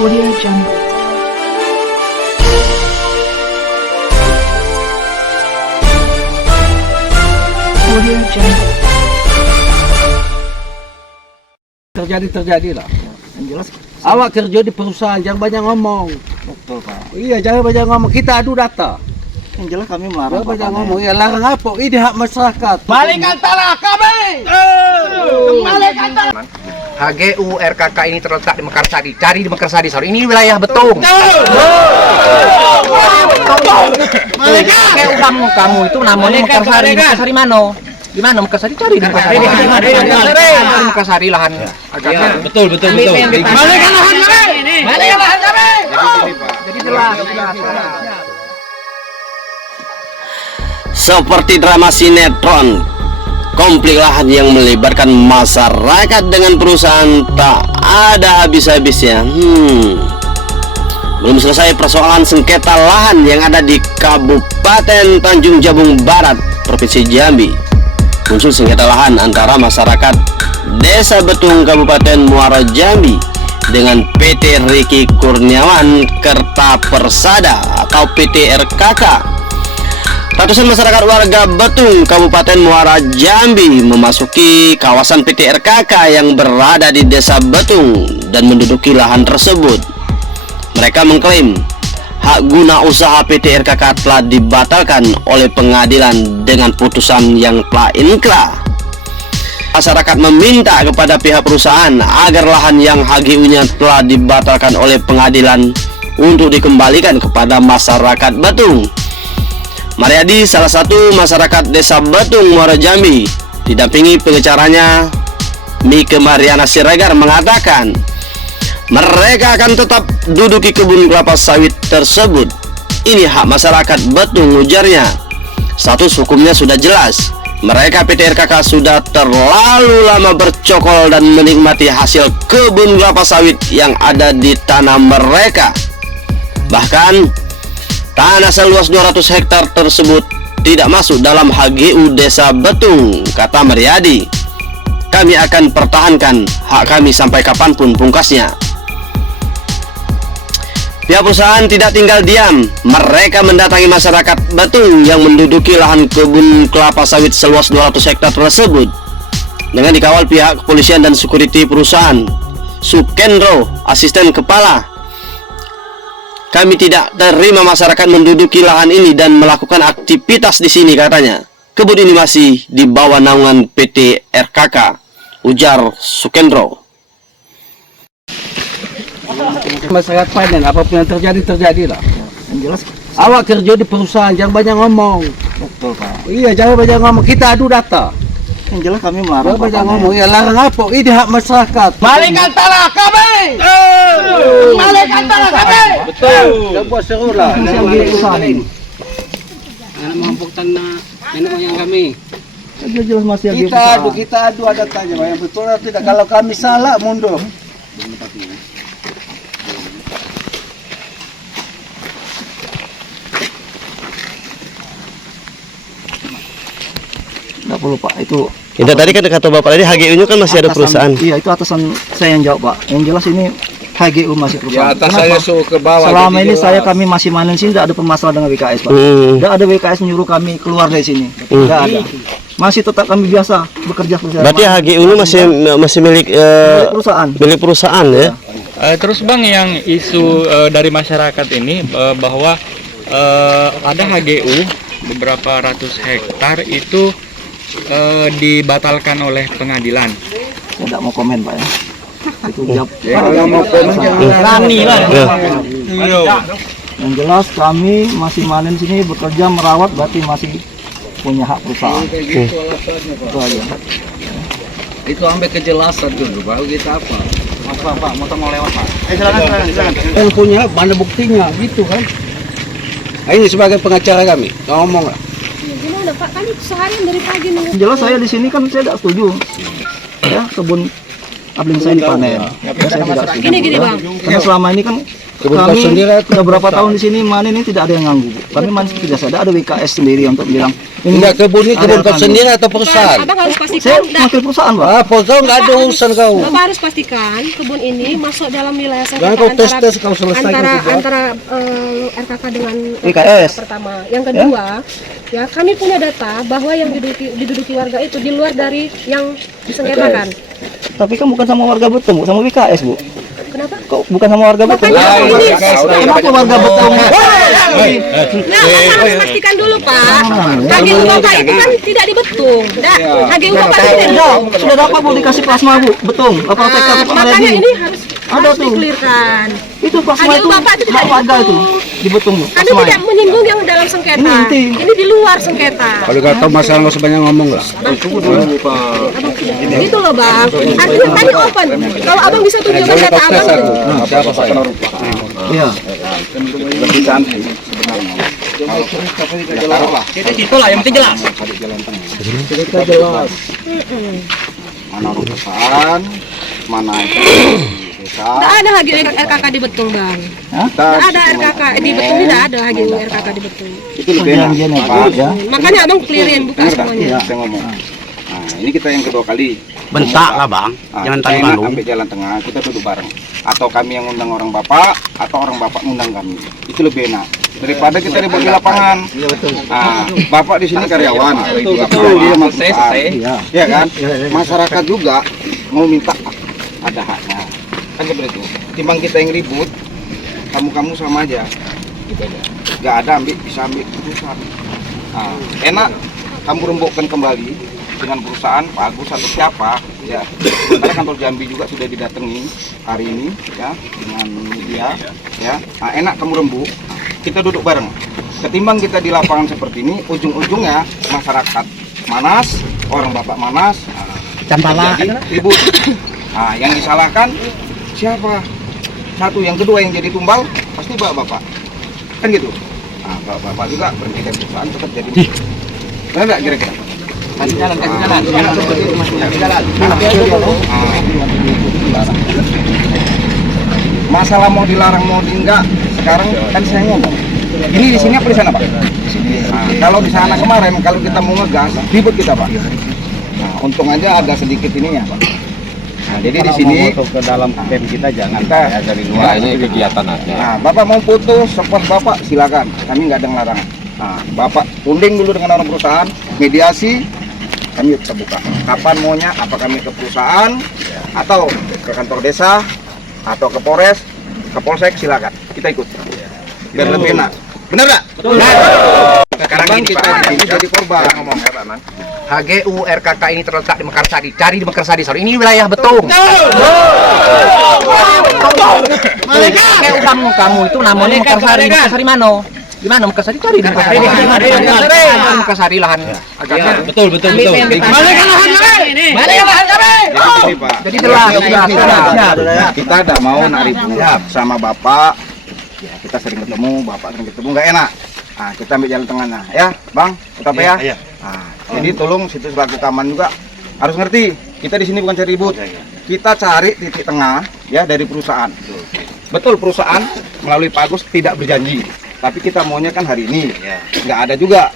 Audio Jungle. Audio Jungle. Terjadi lah. Yang jelas awak kerja di perusahaan, jangan banyak ngomong. Betul Pak. Iya, jangan banyak ngomong. Kita adu data. Yang jelas kami melarang Jangan Pak banyak Panen. ngomong. Ya larang apa? Ini hak masyarakat. Balikan tanah kami! Kembalikan tanah! HGU RKK ini terletak di Mekarsari. Cari di Mekarsari, Saudara. Ini wilayah Betung. Kayak kamu itu namanya Mekarsari. Mekarsari mana? Di mana Mekarsari? Cari di Mekarsari. Di Mekarsari lahan. Betul. Balikan lahan kami! Balikan lahan kami! Jadi jelas. Seperti drama sinetron, konflik lahan yang melibatkan masyarakat dengan perusahaan tak ada habis-habisnya. Belum selesai persoalan sengketa lahan yang ada di Kabupaten Tanjung Jabung Barat, Provinsi Jambi. Muncul sengketa lahan antara masyarakat Desa Betung Kabupaten Muara Jambi dengan PT Riki Kurniawan Kerta Persada atau PT RKK. Ratusan masyarakat warga Betung Kabupaten Muara Jambi memasuki kawasan PT RKK yang berada di Desa Betung dan menduduki lahan tersebut. Mereka mengklaim hak guna usaha PT RKK telah dibatalkan oleh pengadilan dengan putusan yang telah inkrah. Masyarakat meminta kepada pihak perusahaan agar lahan yang HGU-nya telah dibatalkan oleh pengadilan untuk dikembalikan kepada masyarakat Betung. Mariadi, salah satu masyarakat Desa Betung Muara Jambi, didampingi pengacaranya Mike Mariana Siregar, mengatakan mereka akan tetap duduki kebun kelapa sawit tersebut. Ini hak masyarakat Betung, ujarnya. Status hukumnya sudah jelas. Mereka PT RKK sudah terlalu lama bercokol dan menikmati hasil kebun kelapa sawit yang ada di tanah mereka. Bahkan tanah seluas 200 hektar tersebut tidak masuk dalam HGU Desa Betung, kata Mariadi. Kami akan pertahankan hak kami sampai kapanpun, pungkasnya. Pihak perusahaan tidak tinggal diam. Mereka mendatangi masyarakat Betung yang menduduki lahan kebun kelapa sawit seluas 200 hektar tersebut dengan dikawal pihak kepolisian dan security perusahaan. Sukendro, asisten kepala, kami tidak terima masyarakat menduduki lahan ini dan melakukan aktivitas di sini, katanya. Kebun ini masih di bawah naungan PT RKK, ujar Sukendro. Masyarakat panen, apapun yang terjadi lah. Yang jelas Awak kerja di perusahaan, jangan banyak ngomong. betul Pak. Iya, jangan banyak ngomong. Kita adu data. Yang jelas kami melarang Jangan Pak banyak Panen. ngomong. Ya larang apa? Ini hak masyarakat. Balikan tanah kami! Balikan tanah kami! Jangan buat seru lah. Jangan buat perusahaan ini. Anak mengampuk tanah nenek moyang kami. Yang jelas masih yang Kita adu ada tanya. Yang betul atau tidak. Kalau kami salah, mundur. Nggak perlu Pak, itu Itu tadi kan kata Bapak tadi HGU-nya kan masih ada atasan- perusahaan. Iya, itu atasan saya yang jawab Pak. Yang jelas ini HGU masih Di perusahaan. atas Kenapa? saya suruh ke bawah. Selama jadi ini jelas. kami masih manen sini tidak ada permasalahan dengan WKS Pak. Tidak ada WKS nyuruh kami keluar dari sini. Tidak ada. Masih tetap kami biasa bekerja seperti Berarti HGU-nya masih milik perusahaan. milik perusahaan ya? Terus Bang, yang isu dari masyarakat ini bahwa ada HGU beberapa ratus hektar itu dibatalkan oleh pengadilan. Saya tidak mau komen Pak ya. Itu jawab. Kalau mau komen jangan Berani lah. Yang jelas kami masih manen sini bekerja merawat, berarti masih punya hak perusahaan. gitu alasannya, Pak. Itu aja. Itu ambil kejelasan dulu, baru kita apa? Pak, motor mau lewat Pak. Silakan. Yang punya mana buktinya, gitu kan? Nah, ini sebagai pengacara kami, ngomong lah. Gimana Pak, kan itu seharian dari pagi nunggu. Yang jelas saya di sini kan saya tidak setuju. Ya, kebun abling saya dipanen. Ya, saya tidak setuju. Gini ya. Bang. Karena selama ini kan Kebun kau kami sendiri atau sudah berapa tahun di sini manen ini tidak ada yang ganggu, Bu. Kami manen seperti biasa. Ada WKS sendiri untuk bilang Enggak, kebun ini kebun kau Ada sendiri atau perusahaan? Abang harus Saya pastikan, wakil perusahaan, Pak. Ah, kau nggak ada urusan kau. Bapak harus pastikan kebun ini masuk dalam wilayah Jangan sengketa kau tes kau selesaikan antara juga. RKK dengan WKS. pertama. Yang kedua, ya kami punya data bahwa yang diduduki warga itu di luar dari yang disengketakan. Tapi kan bukan sama warga Betung, Bu, sama WKS, Bu. Kenapa? Kok bukan sama warga Betung? Makanya ini- Kenapa warga Betung? Nah, Bapak harus pastikan dulu, Pak. HGU Bapak itu kan tidak di Betung. Nah, HGU Bapak itu tidak di Betung. Sudah dapat, Bu, dikasih plasma, Bu. Betung. Apa TK Nah, Pak makanya Ledi? ini harus Ada tuh. dikelirkan. Itu plasma HGU itu Bapak itu tidak hak warga itu di Betung, Bu. Kami Plasma. tidak menyinggung yang dalam sengketa. Ini inti. Ini di luar sengketa. Kalau nggak tahu masalah nggak sebanyak ngomong lah. Itu loh, Bang. Artinya tadi open. Kalau Abang bisa tunjukkan data Abang tuh. Siapa saya? Iya. Itu lah yang penting jelas. Cerita jelas. Mana orang perusahaan, mana Tidak ada HGU RKK di Betung, Bang. Tidak ada RKK di Betung, tidak ada HGU RKK di Betung. itu lebih enak. Perjanjian yang bagus ya. Makanya Abang clearin, buka semuanya. Saya ngomong. Nah, ini kita yang kedua kali. Bentak lah bang, jangan Kita tanya enak malu. sampai jalan tengah, kita duduk bareng. Atau kami yang undang orang bapak, atau orang bapak undang kami. Itu lebih enak daripada kita ribut di lapangan. Iya, betul. Nah, bapak di sini karyawan, dia perusahaan. Iya kan? Masyarakat juga mau minta ada haknya. Kan seperti itu. Timbang kita yang ribut, kamu sama aja. Gitu aja. Gak ada bisa ambil keputusan. Nah, enak kamu rembukkan kembali dengan perusahaan Pak Agus atau siapa ya. Karena kantor Jambi juga sudah didatangi hari ini ya dengan media ya. Nah, enak kamu rembuk, kita duduk bareng. Ketimbang kita di lapangan seperti ini, ujung-ujungnya masyarakat manas, orang bapak manas, jadi ribut. Nah, yang disalahkan siapa? Satu, yang kedua yang jadi tumbal pasti bapak-bapak. Kan gitu. Nah, bapak-bapak juga berhenti dari perusahaan tetap jadi. Benar nggak kira-kira? Kasih jalan. Enak seperti itu Mas. Kasih jalan. Masalah mau dilarang mau enggak, sekarang kan saya ngomong. Ini di sini apa di sana, Pak? Nah, kalau di sana kemarin kalau kita mau ngegas, ribut kita, Pak. Nah, untung aja ada sedikit ininya, Pak. Nah, jadi di sini ke dalam camp kita jangan kita dari luar ini kegiatan aja. Nah, Bapak mau putus, sepos Bapak silakan. Kami nggak ada larangan. Nah, Bapak tunding dulu dengan orang perusahaan, mediasi, kami terbuka. Kapan maunya? Apa kami ke perusahaan atau ke kantor desa atau ke Polres, ke Polsek silakan. Kita ikut. Biar lebih enak. Benar nggak? Sekarang kita di sini jadi korban. Ngomong ya, Pak Man. HGU RKK ini terletak di Mekarsari. Cari di Mekarsari. Sorry, ini wilayah Betung. Kamu itu namanya Mekarsari. Mekarsari mano? Di mana Mekarsari? Cari di Mekarsari. Mekarsari lahan. Betul. Balik ke lahan kami. Jadi gini, Pak. Jadi jelas. Kita tidak mau narik sama Bapak. Ya, kita sering ketemu, Bapak sering ketemu, nggak enak. Nah, kita ambil jalan tengahnya, ya, Bang, tetap ya. Nah, jadi tolong situ selaku kaman juga harus ngerti. Kita di sini bukan cari ribut. Kita cari titik tengah, ya, dari perusahaan. Betul, perusahaan melalui Pak Agus tidak berjanji, tapi kita maunya kan hari ini, nggak ada juga,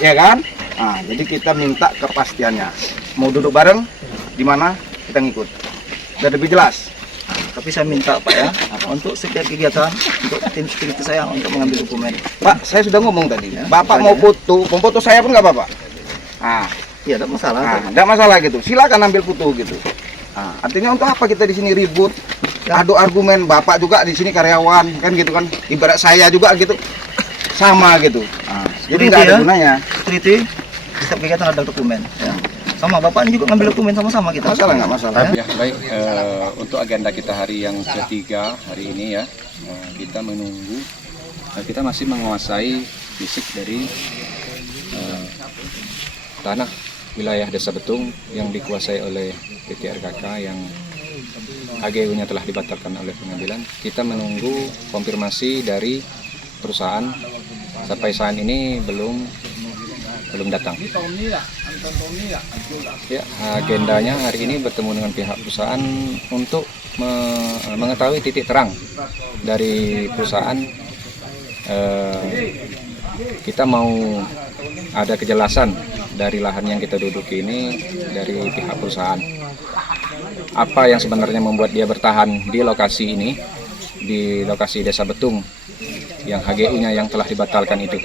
ya kan? Nah, jadi kita minta kepastiannya. Mau duduk bareng, di mana kita ngikut. Udah lebih jelas. Tapi saya minta, Pak ya, untuk setiap kegiatan, untuk tim security saya untuk mengambil dokumen. Pak, saya sudah ngomong tadi. Bapak mau foto saya pun nggak apa-apa. Nah, Iya, ada masalah. nggak masalah gitu. Silakan ambil foto gitu. Nah, artinya untuk apa kita di sini ribut? Adu argumen. Bapak juga di sini karyawan, kan gitu kan. Ibarat saya juga gitu, sama gitu. Nah, jadi nggak ada gunanya. Security, setiap kegiatan ada dokumen. Ya. Sama Bapak ini juga ngambil dokumen sama-sama kita. Masalah nggak masalah. Ya, baik. Untuk agenda kita hari yang ketiga hari ini ya, kita menunggu. Kita masih menguasai fisik dari tanah wilayah Desa Betung yang dikuasai oleh PT RKK yang HGU-nya telah dibatalkan oleh pengadilan. Kita menunggu konfirmasi dari perusahaan. Sampai saat ini belum datang. Ya, agendanya hari ini bertemu dengan pihak perusahaan untuk mengetahui titik terang dari perusahaan. Kita mau ada kejelasan dari lahan yang kita duduki ini dari pihak perusahaan. Apa yang sebenarnya membuat dia bertahan di lokasi ini, di lokasi Desa Betung yang HGU-nya yang telah dibatalkan itu.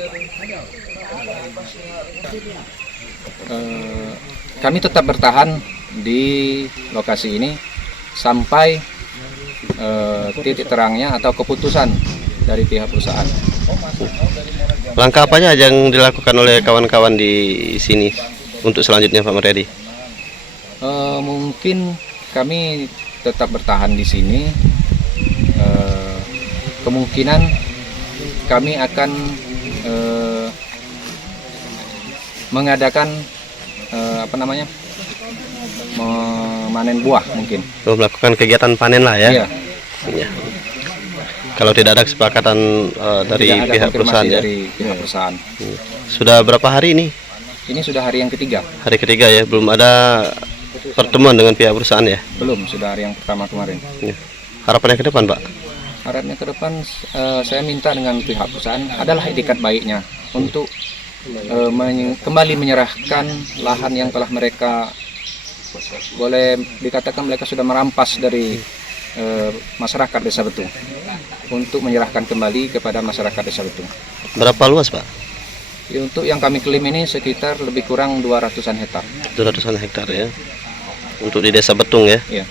Kami tetap bertahan di lokasi ini sampai titik terangnya atau keputusan dari pihak perusahaan. Langkah apanya yang dilakukan oleh kawan-kawan di sini untuk selanjutnya Pak Maryadi? Mungkin kami tetap bertahan di sini. Kemungkinan kami akan mengadakan memanen buah mungkin. Melakukan kegiatan panen lah ya. Iya. Iya. Kalau tidak ada kesepakatan dari Tidak ada pihak konfirmasi perusahaan ya. dari pihak perusahaan. Sudah berapa hari ini? Ini sudah hari yang ketiga. Hari ketiga ya, belum ada pertemuan dengan pihak perusahaan ya. Belum, sudah hari yang pertama kemarin. Iya. Harapannya ke depan, Pak? Harapannya ke depan saya minta dengan pihak perusahaan adalah etikat baiknya untuk kembali menyerahkan lahan yang telah mereka, boleh dikatakan mereka sudah merampas dari masyarakat Desa Betung, untuk menyerahkan kembali kepada masyarakat Desa Betung. Berapa luas, Pak? Ya, untuk yang kami klaim ini sekitar lebih kurang 200-an hektar. 200-an hektar ya. Untuk di Desa Betung ya. Ya.